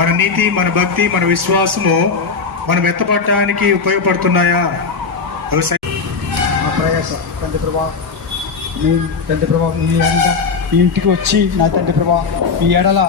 మన నీతి, మన భక్తి, మన విశ్వాసము మనం ఎత్తపడటానికి ఉపయోగపడుతున్నాయా? నా ప్రయాస తండ్రి ప్రభా, మీ తండ్రి ప్రభా, మీ ఇంటికి వచ్చి నా తండ్రి ప్రభా ఈ ఎడల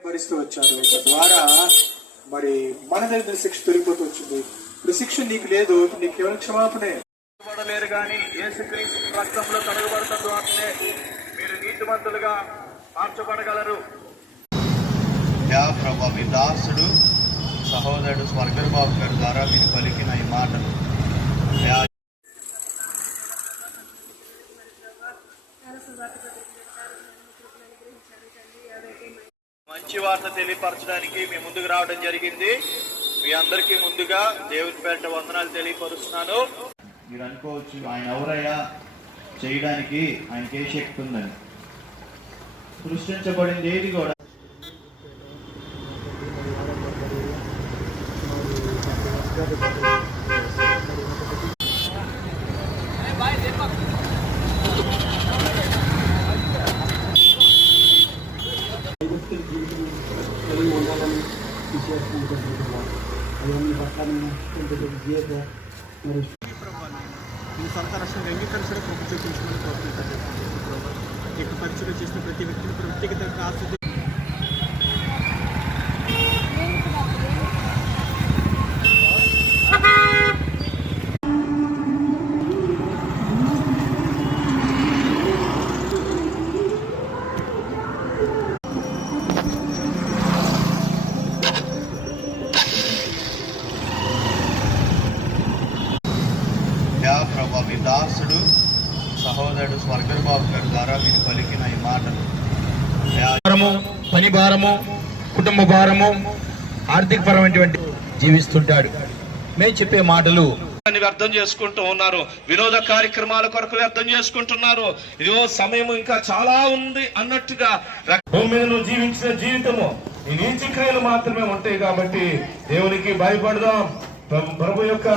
భరిస్తూ వచ్చాడు. తద్వారా మరి మన దగ్గర శిక్ష తొలిగిపోతూ వచ్చింది. ఇప్పుడు శిక్ష నీకు లేదు, నీకు కేవలం క్షమాపణే. పడలేరు కానీ యేసుక్రీస్తు రక్తంలో కడగబడటం ద్వారానే మీరు నీతిమంతులుగా మార్చబడగలరు. యా ప్రభా, మీ దాసుడు సహోదరుడు స్వర్గర్ బాబు గారి ద్వారా మీరు పలికిన ఈ మాటలు మంచి వార్త తెలియపరచడానికి మీ ముందుకు రావడం జరిగింది. మీ అందరికీ ముందుగా దేవుని పేట వందనాలు తెలియపరుస్తున్నాను. మీరు అనుకోవచ్చు, ఆయన ఎవరయ్యా చేయడానికి, ఆయనకి ఏ శక్తి ఉందని. సృష్టించబడింది ఏది కూడా మీ సొంత రాష్ట్రాన్ని అంగీకరించడం ప్రభుత్వం చూపించమని కోరుకుంటారు. ఎక్కువ పరిచయం చేసిన ప్రతి వ్యక్తిని వ్యక్తిగత ఆస్తి ప్రభా, మీ దాసుడు సహోదరుడు స్వర్గర్ బాబు గారి ద్వారా మీరు పలికిన ఈ మాటలు పని భారము, కుటుంబ భారము, ఆర్థిక పరమైనటువంటి జీవిస్తుంటాడు. మేము చెప్పే మాటలు వ్యర్థం చేసుకుంటూ ఉన్నారు. వినోద కార్యక్రమాల కొరకు వ్యర్థం చేసుకుంటున్నారు. ఇదిగో సమయం ఇంకా చాలా ఉంది అన్నట్టుగా భూమి మీద నువ్వు జీవించిన జీవితము ఈ నీతి క్రియలు మాత్రమే ఉంటాయి. కాబట్టి దేవునికి భయపడదాం. ప్రభు యొక్క